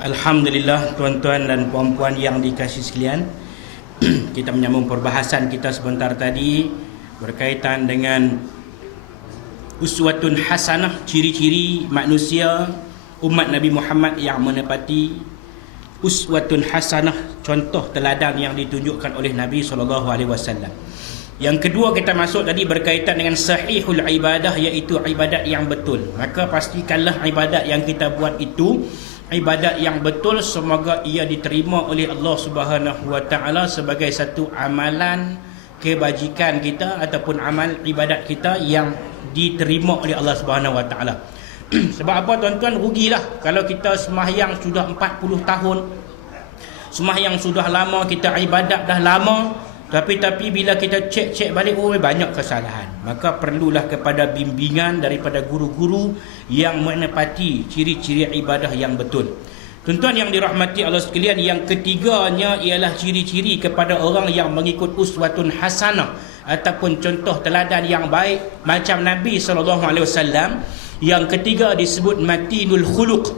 Alhamdulillah, tuan-tuan dan puan-puan yang dikasihi sekalian. Kita menyambung perbahasan kita sebentar tadi berkaitan dengan uswatun hasanah, ciri-ciri manusia umat Nabi Muhammad yang menepati uswatun hasanah, contoh teladan yang ditunjukkan oleh Nabi SAW. Yang kedua kita masuk tadi berkaitan dengan sahihul ibadah, iaitu ibadat yang betul. Maka pastikanlah ibadat yang kita buat itu ibadat yang betul, semoga ia diterima oleh Allah Subhanahu wa taala sebagai satu amalan kebajikan kita ataupun amal ibadat kita yang diterima oleh Allah Subhanahu wa taala. Sebab apa tuan-tuan, rugilah kalau kita sembahyang sudah 40 tahun, sembahyang sudah lama, kita ibadat dah lama, tapi bila kita cek balik, banyak kesalahan. Maka perlulah kepada bimbingan daripada guru-guru yang menepati ciri-ciri ibadah yang betul. Tuan-tuan yang dirahmati Allah sekalian, yang ketiganya ialah ciri-ciri kepada orang yang mengikut uswatun hasanah ataupun contoh teladan yang baik macam Nabi SAW. Yang ketiga disebut matinul khuluq.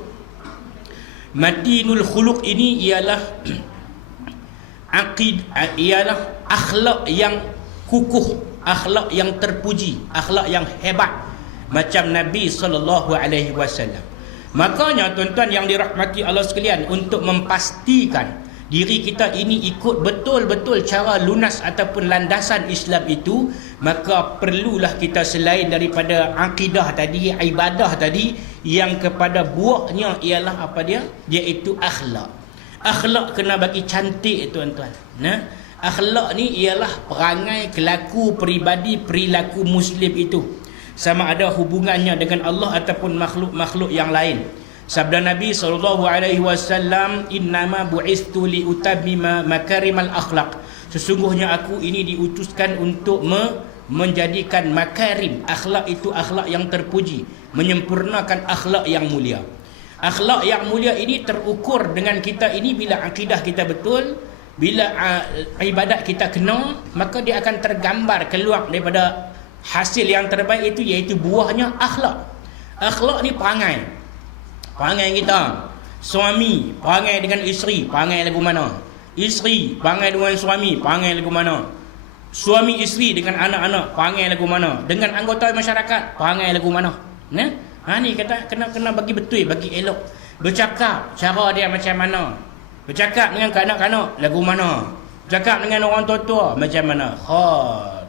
Matinul khuluq ini ialah ialah akhlak yang kukuh, akhlak yang terpuji, akhlak yang hebat macam Nabi SAW. Makanya tuan-tuan yang dirahmati Allah sekalian, untuk memastikan diri kita ini ikut betul-betul cara lunas ataupun landasan Islam itu, maka perlulah kita selain daripada akidah tadi, ibadah tadi, yang kepada buahnya ialah apa dia? Iaitu akhlak. Akhlak kena bagi cantik tuan-tuan. Nah, akhlak ni ialah perangai, kelaku, peribadi, perilaku Muslim itu, sama ada hubungannya dengan Allah ataupun makhluk-makhluk yang lain. Sabda Nabi SAW, innama bu'istu li utammima makarimal akhlaq. Sesungguhnya aku ini diutuskan untuk menjadikan makarim, akhlak itu akhlak yang terpuji, menyempurnakan akhlak yang mulia. Akhlak yang mulia ini terukur dengan kita ini bila akidah kita betul, bila ibadat kita kena, maka dia akan tergambar keluar daripada hasil yang terbaik itu, iaitu buahnya akhlak. Akhlak ni perangai. Perangai kita. Suami perangai dengan isteri, perangai lagu mana? Isteri perangai dengan suami, perangai lagu mana? Suami isteri dengan anak-anak, perangai lagu mana? Dengan anggota masyarakat, perangai lagu mana? Nah, ni kata kena bagi betul, bagi elok. Bercakap, cara dia macam mana? Bercakap dengan kanak-kanak, lagu mana? Bercakap dengan orang tua-tua, macam mana?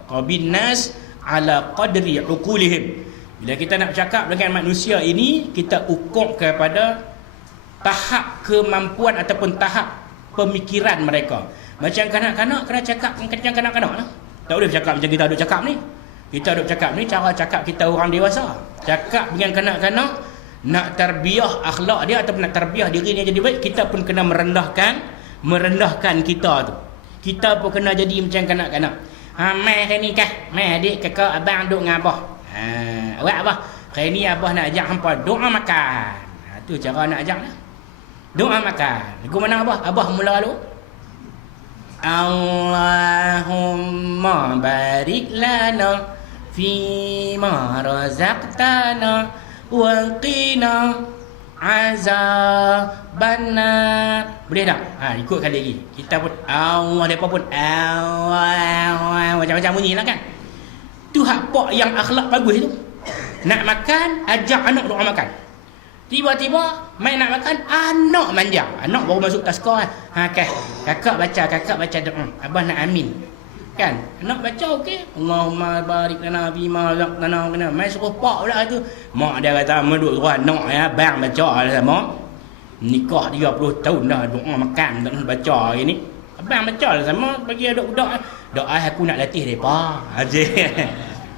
Khabin nas ala qadri uqulihim. Bila kita nak bercakap dengan manusia ini, kita ukur kepada tahap kemampuan ataupun tahap pemikiran mereka. Macam kanak-kanak kena cakap macam kanak-kanak lah. Tak boleh bercakap macam kita duk cakap ni. Kita duk cakap ni cara cakap kita orang dewasa. Cakap dengan kanak-kanak, nak tarbiyah akhlak dia ataupun nak tarbiyah diri dia jadi baik, kita pun kena merendahkan kita tu. Kita pun kena jadi macam kanak-kanak. Mai hari ni kah? Mai adik, kakak, abang duk dengan abah. Awak abah, hari ni abah nak ajak hampa doa makan. Tu cara nak ajak lah. Doa makan. Lagu mana abah? Abah mula dulu. Allahumma barik lana fima razaqtana wa qina azabannar. Boleh tak? Ikut kali lagi. Kita pun Allah, depa pun Allah, macam-macam bunyi lah kan. Tu hak pak yang akhlak bagus tu. Nak makan, ajak anak doa makan. Tiba-tiba main nak makan, anak manja. Anak baru masuk taskah kan. Kakak baca doa. Abah nak amin. Kan? Anak baca okey. Allahumma barik lana bima razaqtana kena. Mai suruh pak pula tu. Mak dia kata duduk suruh anak ya, bang baca lah mak. Nikah 30 tahun dah doa makan tak nak baca hari ni. Abang baca lah sama bagi budak-budak. Doa aku nak latih depa.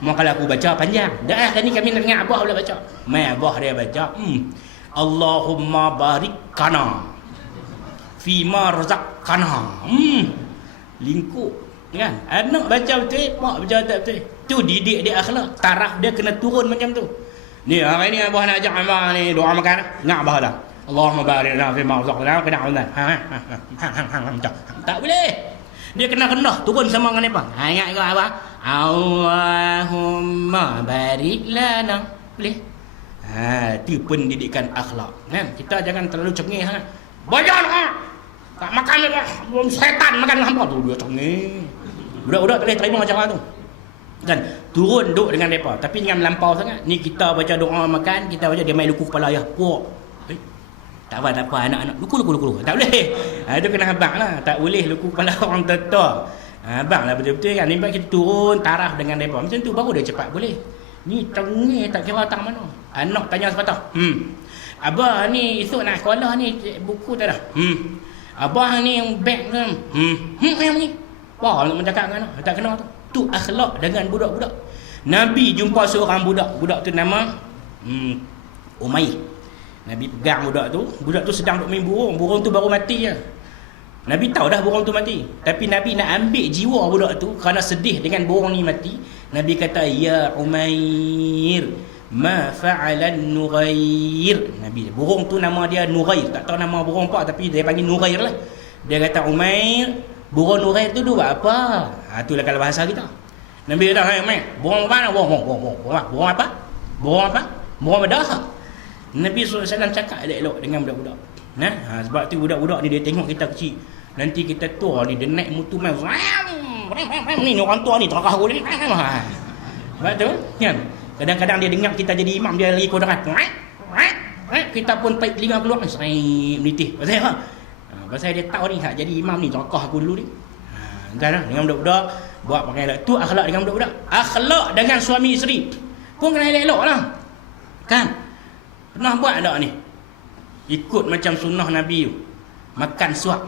Mak kalau aku baca panjang. Dah hari ni kami nak dengar abah pula baca. Mai abah dia baca. Allahumma barik kana fima razaqtana. Lingkup. Kan? Anak baca betul, mak baca tak betul. Tu didik dia akhlak. Taraf dia kena turun macam tu. Ni hari ni abah nak ajak abang ni doa makan. Ingat abah dah. Allahumma barik lana fima razaqtana kena Allah. Tak boleh. Dia kena rendah turun sama dengan apa? Ingat ke abah? Allahumma barik lana. Boleh? Itu pendidikan akhlak. Kan? Kita jangan terlalu cengih sangat. Bajan tak makan setan makan hamba tu dia tengih. Budak-budak tak boleh terima macam tu. Kan turun duduk dengan mereka tapi jangan melampau sangat. Ni kita baca doa makan, kita baca dia main luku kepala ayah puak. Tak apa anak-anak luku. Tak boleh. Itu kena abang lah. Tak boleh luku kepala orang tua. Abang lah betul-betul kan. Ni kita turun taraf dengan mereka. Macam tu baru dia cepat boleh. Ni tengih tak kira tak mana. Anak tanya sepatah. Abah ni esok nak sekolah ni buku tak ada. Abah ni yang beg kan. Yang ni. Wah, nak mencakap dengan anak. Tak kena tu. Tu akhlak dengan budak-budak. Nabi jumpa seorang budak. Budak tu nama Umayyah. Nabi pegang budak tu sedang duk main burung. Burung tu baru mati je. Nabi tahu dah burung tu mati. Tapi Nabi nak ambil jiwa budak tu kerana sedih dengan burung ni mati. Nabi kata, "Ya Umair, ma fa'alan Nughair." Nabi, burung tu nama dia Nughair. Tak tahu nama burung apa tapi dia panggil Nughair lah. Dia kata, "Umair, burung Nughair tu buat apa?" Itulah kalau bahasa kita. Nabi kata, "Hai Umair, burung apa? Burung apa? Burung bedah." Nabi SAW cakap elok-elok dengan budak-budak. Sebab tu budak-budak ni dia tengok kita kecil. Nanti kita tua ni dia naik mutu main. Ni orang tua ni terkah aku ni. Sebab tu kan. Kadang-kadang dia dengar kita jadi imam dia lari kodaran. Kita pun taik telinga keluar sering menitih. Pasal apa? Pasal dia tahu ni hak jadi imam ni terkah aku dulu ni. Kan dengan budak-budak buat pakai elok. Tu akhlak dengan budak-budak. Akhlak dengan suami isteri pun kena elok lah. Kan? Pernah buat tak ni? Ikut macam sunnah Nabi tu. Makan suap.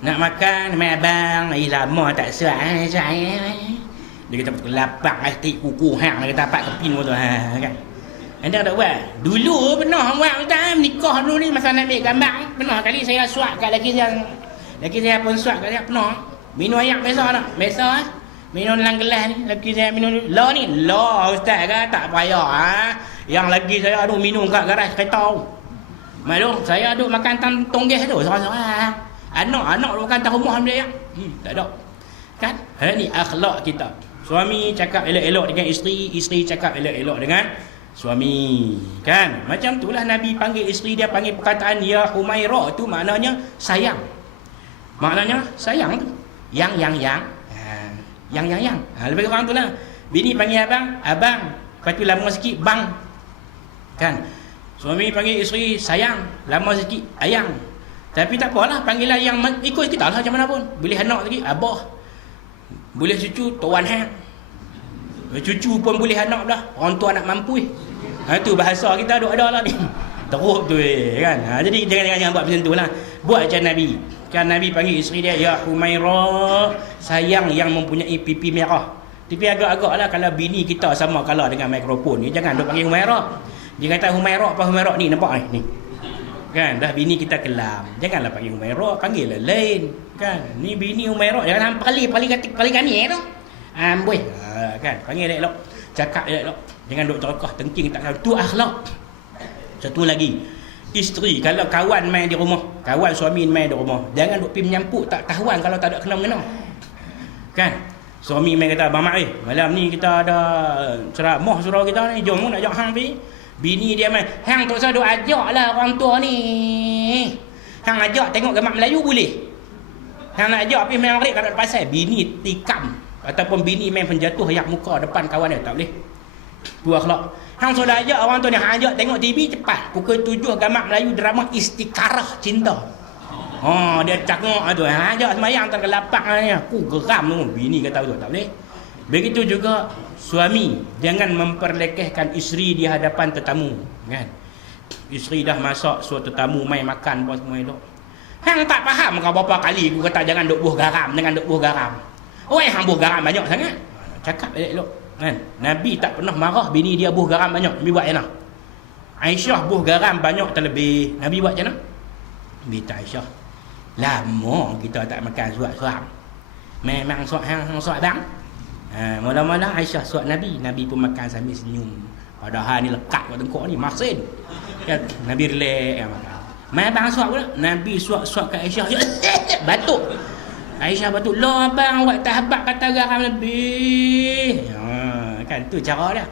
Nak makan, mai abang, lama tak suap. Dia kata betul lapang hati kuku hang dia kata apa kepin tu kan. Anda tak buat? Dulu pernah buat macam nikah dulu ni masa nak ambil gambar. Pernah kali saya suap kat lelaki saya pun suap kat dia pernah. Minum air biasa tak? Biasa minum dalam gelas ni. Lelaki saya minum dulu. Lah ustaz kan tak payah Yang lagi saya aduk minum kat garaj kereta. Maklum saya aduk makan tonggeh tu seorang-seorang. Anak duk makan tahu rumah dia. Tak ada. Kan? Ni akhlak kita. Suami cakap elok-elok dengan isteri, isteri cakap elok-elok dengan suami. Kan? Macam itulah Nabi panggil isteri dia panggil perkataan ya Humairah tu maknanya sayang. Maknanya sayang tu. Yang. Yang. Lebih kurang tu lah. Bini panggil abang. Lepas tu lama sikit bang. Kan? Suami panggil isteri sayang, lama sikit ayang. Tapi tak apalah, panggilan yang ikut kita lah macam mana pun. Boleh anak lagi abah. Boleh cucu tuan hang. Cucu pun boleh anak dah. Orang tua nak mampu. Tu bahasa kita ada lah ni. Teruk tu kan. Jadi jangan buat macam tu lah. Buat macam Nabi. Kan Nabi panggil isteri dia ya Humairah, sayang yang mempunyai pipi merah. Tapi agak-agak lah kalau bini kita sama kalah dengan mikrofon ni, jangan duk panggil Humairah. Dia kata Humairah apa Humairah ni, nampak ni. Kan dah bini kita kelam. Janganlah panggil Humairah, panggil lah lain. Kan ni bini Humairah, jangan paling kani tu. Amboi. Kan panggil elok. Cakap elok. Jangan duk terkah tengking tak tahu. Tu akhlak. Satu lagi. Isteri kalau kawan main di rumah, kawan suami main di rumah, jangan duk pergi menyampuk tak kawan kalau tak ada kena-mengena. Kan? Suami main kata, "Abang Mak malam ni kita ada ceramah surau kita ni, jom nak ajak hang pergi." Bini dia main, "Hang tak usah duk ajaklah orang tua ni. Hang ajak tengok gambar Melayu boleh. Hang nak ajak pergi main maghrib kat pasar." Bini tikam ataupun bini main penjatuh ayak muka depan kawan dia, tak boleh. Tu akhlak. Hang sudah ajak orang tu ni, hang ajak tengok TV cepat. Pukul 7 gambar Melayu drama Istiqarah Cinta. Dia cakap tu, hang ajak semayang tak kelapang ni. Aku geram tu. Bini kata betul, tak boleh. Begitu juga suami, jangan memperlekehkan isteri di hadapan tetamu, kan? Isteri dah masak suatu tetamu mai makan apa semua elok. Hang tak faham kau berapa kali aku kata jangan duk buh garam, jangan duk buh garam. Oi hang buh garam banyak sangat. Cakap elok, kan? Nabi tak pernah marah bini dia buh garam banyak. Nabi buat macam mana? Aisyah buh garam banyak terlebih. Nabi buat macam mana? Nabi kata Aisyah, lama kita tak makan suap-suap. Memang suap hang suap bang. Mula-mula Aisyah suap Nabi pun makan sambil senyum. Padahal ni lekat kat tengkok ni masin. Kan Nabi relax makan. Mai abang suap pula. Nabi suap-suap kat Aisyah. Batuk. Aisyah batuk. "Lah abang buat tahabat kata garam lebih." Kan tu cara dia.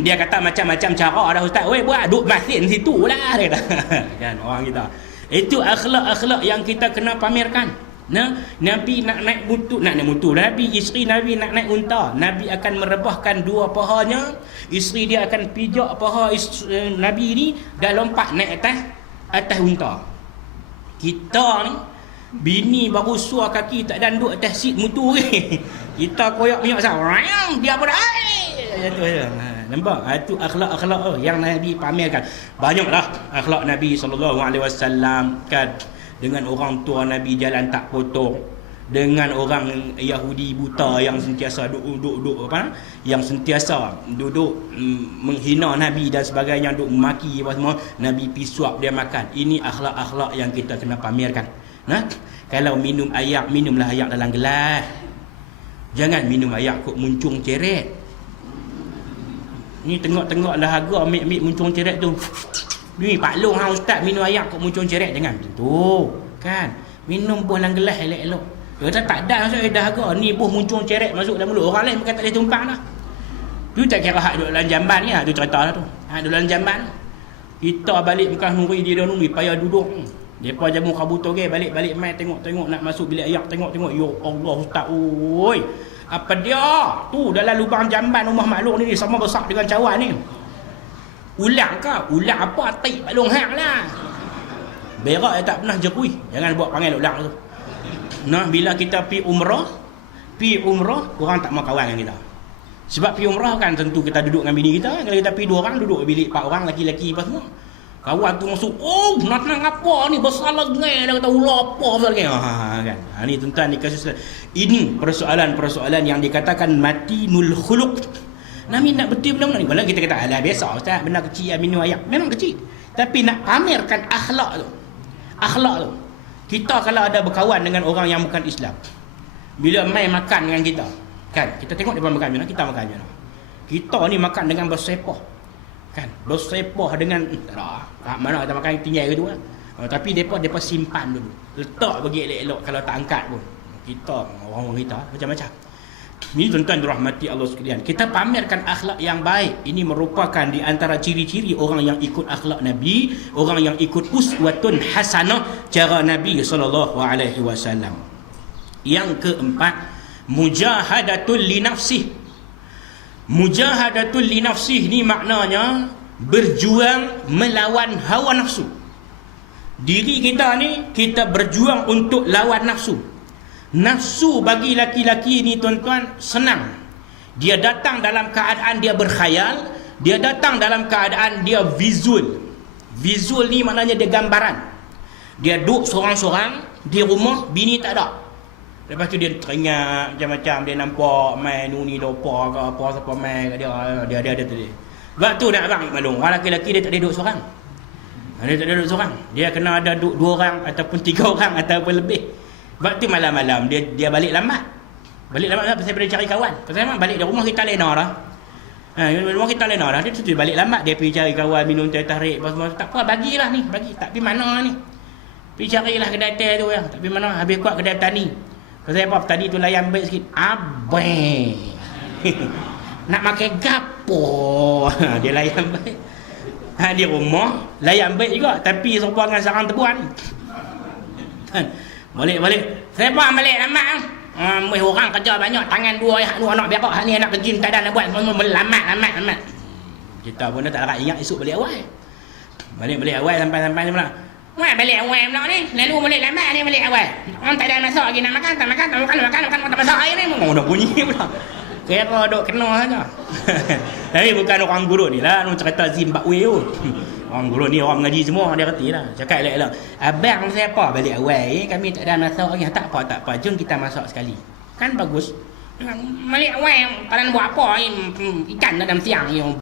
Dia kata macam-macam cara dah ustaz. Weh buat duk masin situ lah dia kata. Kan orang kita. Itu akhlak-akhlak yang kita kena pamerkan. Nah, Nabi nak naik motor, Nabi isteri Nabi nak naik unta, Nabi akan merebahkan dua pahanya, isteri dia akan pijak paha Nabi ni dan lompat naik atas unta. Kita ni bini baru suar kaki tak dan duduk atas seat motor ni. Kita koyak minyak sah. Dia apa dah? Itu je. Nampak? Itu akhlak-akhlak yang Nabi pamerkan. Banyaklah akhlak Nabi SAW kan. Dengan orang tua Nabi jalan tak potong. Dengan orang Yahudi buta yang sentiasa duduk apa? Yang sentiasa duduk menghina Nabi dan sebagainya, duduk memaki apa semua, Nabi pisuap dia makan. Ini akhlak-akhlak yang kita kena pamerkan. Nah, kalau minum ayak, minumlah ayak dalam gelas. Jangan minum ayak kok muncung ceret. Ni tengok-tengok dahaga ambil muncung ceret tu. Ni Pak Long hang ustaz minum ayak kok muncung ceret, jangan tu. Kan? Minum buah dalam gelas elok-elok. Kata tak ada maksud dahaga ni buah muncung ceret masuk dalam mulut. Orang lain bukan tak boleh tumpang dah. Tu tak kira hak duduk dalam jamban ni, tu cerita lah tu. Hak duduk dalam jamban. Kita balik Mekah nuri dia dah nuri payah duduk. Depa jamu kabuto ke balik-balik mai tengok-tengok nak masuk bilik ayak, tengok-tengok ya Allah ustaz oi. Apa dia? Tu dalam lubang jamban rumah maklum ni sama besar dengan cawan ni. Ulang ke? Ulang apa? Tai Pak Long hang lah. Berak dia tak pernah jerui. Jangan buat panggil ulang tu. Nah, bila kita pi umrah, orang tak mau kawan dengan kita. Sebab pi umrah kan tentu kita duduk dengan bini kita. Kalau kita pi dua orang duduk bilik 4 orang laki-laki apa semua. Kawan tu masuk, oh nak apa ni, bersalah geng, dia kata ulah apa lagi. Kan. Ni tuan-tuan ni kasus. Ini persoalan-persoalan yang dikatakan mati nul khuluq. Nabi nak betul benda ni. Kalau kita kata alah biasa ustaz, benda kecil minum ayak. Memang kecil. Tapi nak pamerkan akhlak tu. Akhlak tu. Kita kalau ada berkawan dengan orang yang bukan Islam, bila mai makan dengan kita, kan? Kita tengok dia makan macam kita makan macam mana. Kita ni makan dengan bersepah. Kan, bersepah dengan mana kita makan tinggal gitu kan. Tapi depa simpan dulu, letak bagi elok-elok. Kalau tak angkat pun kita orang kita macam-macam. Ini tuan-tuan dirahmati Allah sekalian, kita pamerkan akhlak yang baik. Ini merupakan di antara ciri-ciri orang yang ikut akhlak Nabi, orang yang ikut uswatun hasanah cara Nabi SAW. Yang keempat, mujahadatul li nafsih. Mujahadatul li nafsih ni maknanya berjuang melawan hawa nafsu. Diri kita ni kita berjuang untuk lawan nafsu. Nafsu bagi laki-laki ni tuan-tuan senang. Dia datang dalam keadaan dia berkhayal, dia datang dalam keadaan dia visual. Visual ni maknanya dia gambaran. Dia duduk seorang-seorang di rumah, bini tak ada. Lepas tu dia teringat macam-macam, dia nampak main nuni dopa ke apa siapa main kat dia ada tadi. Sebab tu nak abang maklum, orang lelaki dia tak boleh duduk seorang. Dia tak boleh duduk seorang. Dia kena ada duduk 2 orang ataupun 3 orang ataupun lebih. Sebab tu malam-malam dia balik lambat. Balik lambat pasal dia cari kawan. Pasal memang balik dari rumah kita lena dah. Rumah kita lena dah. Dia tu balik lambat, dia pergi cari kawan, minum teh tarik apa semua. Tak apa, bagilah ni, bagi. Tak pi mana ni. Pergi carilah kedai teh tu ya. Tapi mana habis kuat kedai tani. Pasal apa tadi tu layan baik sikit. Abang. Nak makan gapo. Dia layan baik. Di rumah layan baik juga, tapi serupa dengan sarang tebuan. Balik. Siapa balik lambat? Orang kerja banyak, tangan 2 anak berak, ni anak kecil tak ada nak buat, semua lambat. Kita pun tak dapat ingat esok balik awal. Balik awal sampai mana? Wah, balik awal pula ni. Lalu balik lambat ni balik awal. Orang tak ada masak lagi nak makan, tak makan, tak masak air ni. Dah bunyi pula. Kira duk kena saja. Tapi bukan orang gurut ni lah, orang cerita Zimbabwe tu. Orang gurut ni orang mengaji semua, dia reti lah. Cakap elok-elok. Abang siapa balik awal kami tak ada masak lagi. Tak apa. Jom kita masak sekali. Kan bagus. Balik awal, kalian buat apa? Ikan dalam siang.